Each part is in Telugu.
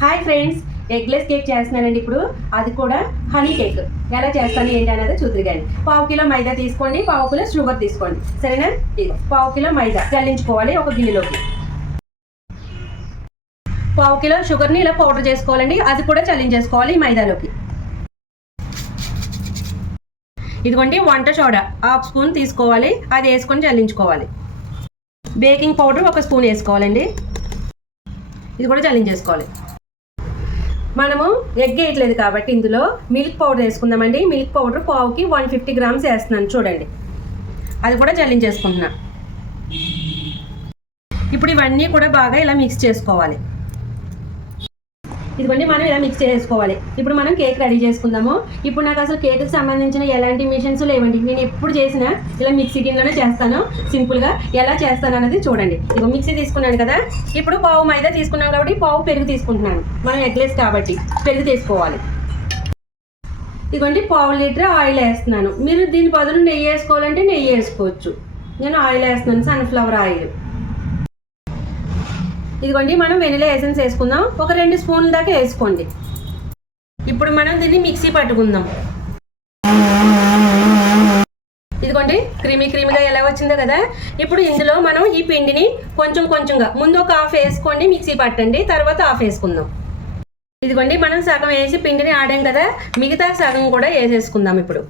హాయ్ ఫ్రెండ్స్, ఎగ్లెస్ కేక్ చేస్తున్నానండి. ఇప్పుడు అది కూడా హనీ కేక్ ఎలా చేస్తాను ఏంటి అనేది చూద్దరుగాని. 1/2 కిలో మైదా తీసుకోండి, 1/2 కిలో షుగర్ తీసుకోండి. సరేనా? 1/2 కిలో మైదా చల్లించుకోవాలి ఒక గిన్నెలోకి. 1/2 కిలో షుగర్ని ఇలా పౌడర్ చేసుకోవాలండి, అది కూడా చల్లించేసుకోవాలి మైదాలోకి. ఇదిగోండి వంట సోడా 1/2 స్పూన్ తీసుకోవాలి, అది వేసుకొని చల్లించుకోవాలి. బేకింగ్ పౌడర్ 1 స్పూన్ వేసుకోవాలండి, ఇది కూడా చల్లించేసుకోవాలి. మనము ఎగ్ వేయట్లేదు కాబట్టి ఇందులో మిల్క్ పౌడర్ వేసుకుందామండి. మిల్క్ పౌడర్ పావుకి 150 గ్రామ్స్ వేస్తున్నాను చూడండి, అది కూడా చల్లించేసుకుంటున్నా. ఇప్పుడు ఇవన్నీ కూడా బాగా ఇలా మిక్స్ చేసుకోవాలి. ఇదిగోండి మనం ఇలా మిక్స్ చేసుకోవాలి. ఇప్పుడు మనం కేక్ రెడీ చేసుకుందాము. ఇప్పుడు నాకు అసలు కేక్కి సంబంధించిన ఎలాంటి మిషన్స్ లేవండి. నేను ఎప్పుడు చేసినా ఇలా మిక్సీ గిన్నెలోనే చేస్తాను. సింపుల్గా ఎలా చేస్తాను అనేది చూడండి. ఇదిగో మిక్సీ తీసుకున్నాను కదా, ఇప్పుడు 1/2 మైదా తీసుకున్నాను కాబట్టి 1/2 పెరుగు తీసుకుంటున్నాను. మనం ఎగ్లెస్ కాబట్టి పెరుగు తీసుకోవాలి. ఇదిగోండి 1/2 లీటర్ ఆయిల్ వేస్తున్నాను. మీరు దీని బదులు నెయ్యి వేసుకోవాలంటే నెయ్యి వేసుకోవచ్చు. నేను ఆయిల్ వేస్తున్నాను, సన్ఫ్లవర్ ఆయిల్. ఇదిగోండి మనం వెనిలా ఎసెన్స్ వేసుకుందాం, ఒక 2 స్పూన్ల దాకా వేసుకోండి. ఇప్పుడు మనం దీన్ని మిక్సీ పట్టుకుందాం. ఇదిగోండి క్రీమీగా ఎలా వచ్చిందో కదా. ఇప్పుడు ఇందులో మనం ఈ పిండిని కొంచెంగా ముందు ఒక హాఫ్ వేసుకోండి, మిక్సీ పట్టండి, తర్వాత హాఫ్ వేసుకుందాం. ఇదిగోండి మనం సగం వేసి పిండిని ఆడాం కదా, మిగతా సగం కూడా వేసేసుకుందాం. ఇప్పుడు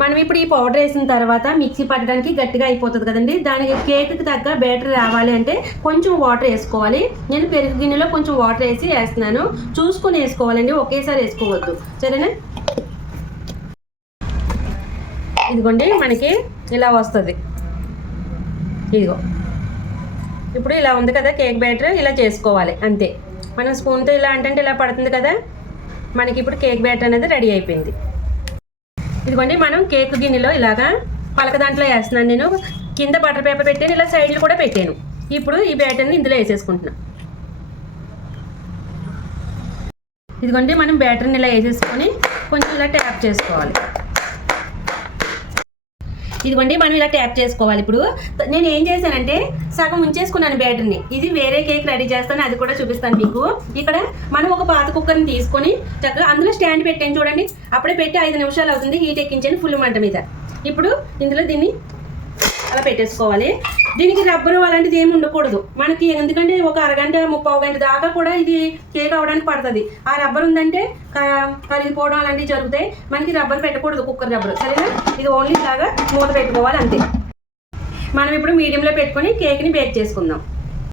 మనం ఇప్పుడు ఈ పౌడర్ వేసిన తర్వాత మిక్సీ పట్టడానికి గట్టిగా అయిపోతుంది కదండి. దానికి కేక్కి తగ్గ బ్యాటర్ రావాలి అంటే కొంచెం వాటర్ వేసుకోవాలి. నేను పెరుగు గిన్నెలో కొంచెం వాటర్ వేసి వేస్తున్నాను, చూసుకొని వేసుకోవాలండి, ఒకేసారి వేసుకోవద్దు. సరేనా? ఇదిగోండి మనకి ఇలా వస్తుంది. ఇదిగో ఇప్పుడు ఇలా ఉంది కదా కేక్ బ్యాటర్, ఇలా చేసుకోవాలి అంతే. మనం స్పూన్తో ఇలా అంటే ఇలా పడుతుంది కదా, మనకి ఇప్పుడు కేక్ బ్యాటర్ అనేది రెడీ అయిపోయింది. ఇదిగోండి మనం కేక్ గిన్నెలో ఇలాగా పలక దాంట్లో వేస్తున్నాను. నేను కింద బటర్ పేపర్ పెట్టాను, ఇలా సైడ్లు కూడా పెట్టాను. ఇప్పుడు ఈ బ్యాటర్ని ఇందులో వేసేసుకుంటున్నాను. ఇదిగోండి మనం బ్యాటర్ని ఇలా వేసేసుకొని కొంచెం ఇలా ట్యాప్ చేసుకోవాలి. ఇదిగోండి మనం ఇలా ట్యాప్ చేసుకోవాలి. ఇప్పుడు నేను ఏం చేశానంటే సగం ఉంచేసుకున్నాను బ్యాటర్ని. ఇది వేరే కేక్ రెడీ చేస్తాను, అది కూడా చూపిస్తాను మీకు. ఇక్కడ మనం ఒక పాత కుక్కర్ని తీసుకొని చక్కగా అందులో స్టాండ్ పెట్టాను చూడండి. అప్పుడే పెట్టి 5 నిమిషాలు అవుతుంది, హీట్ ఎక్కించాను ఫుల్ మంట మీద. ఇప్పుడు ఇందులో దీన్ని అలా పెట్టేసుకోవాలి. దీనికి రబ్బరు అలాంటిది ఏమి ఉండకూడదు మనకి, ఎందుకంటే ఒక అరగంట 30 గంట దాకా కూడా ఇది కేక్ అవడానికి పడుతుంది. ఆ రబ్బర్ ఉందంటే కరిగిపోవడం అలాంటివి జరుగుతాయి. మనకి రబ్బర్ పెట్టకూడదు, కుక్కర్ రబ్బరు. సరేనా? ఇది ఓన్లీ లాగా మూత పెట్టుకోవాలి అంతే. మనం ఇప్పుడు మీడియంలో పెట్టుకొని కేక్ని బేక్ చేసుకుందాం.